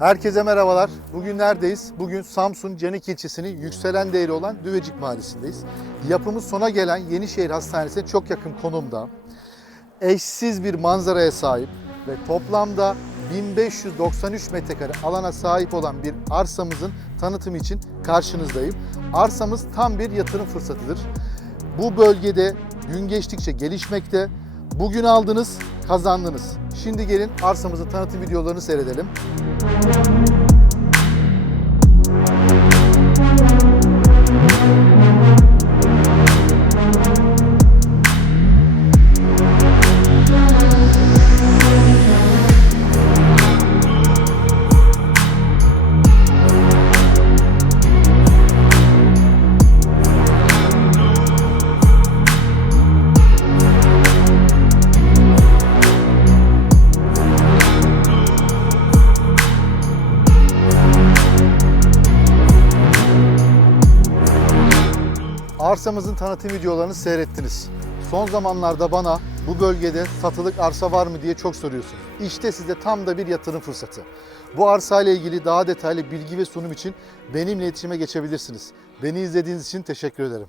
Herkese merhabalar. Bugün neredeyiz? Bugün Samsun Canik ilçesinin yükselen değeri olan Düvecik Mahallesi'ndeyiz. Yapımı sona gelen Yenişehir Hastanesi'ne çok yakın konumda. Eşsiz bir manzaraya sahip ve toplamda 1593 metrekare alana sahip olan bir arsamızın tanıtımı için karşınızdayım. Arsamız tam bir yatırım fırsatıdır. Bu bölgede gün geçtikçe gelişmekte. Bugün aldınız, kazandınız. Şimdi gelin arsamızın tanıtım videolarını seyredelim. Arsamızın tanıtım videolarını seyrettiniz. Son zamanlarda bana bu bölgede satılık arsa var mı diye çok soruyorsunuz. İşte size tam da bir yatırım fırsatı. Bu arsa ile ilgili daha detaylı bilgi ve sunum için benimle iletişime geçebilirsiniz. Beni izlediğiniz için teşekkür ederim.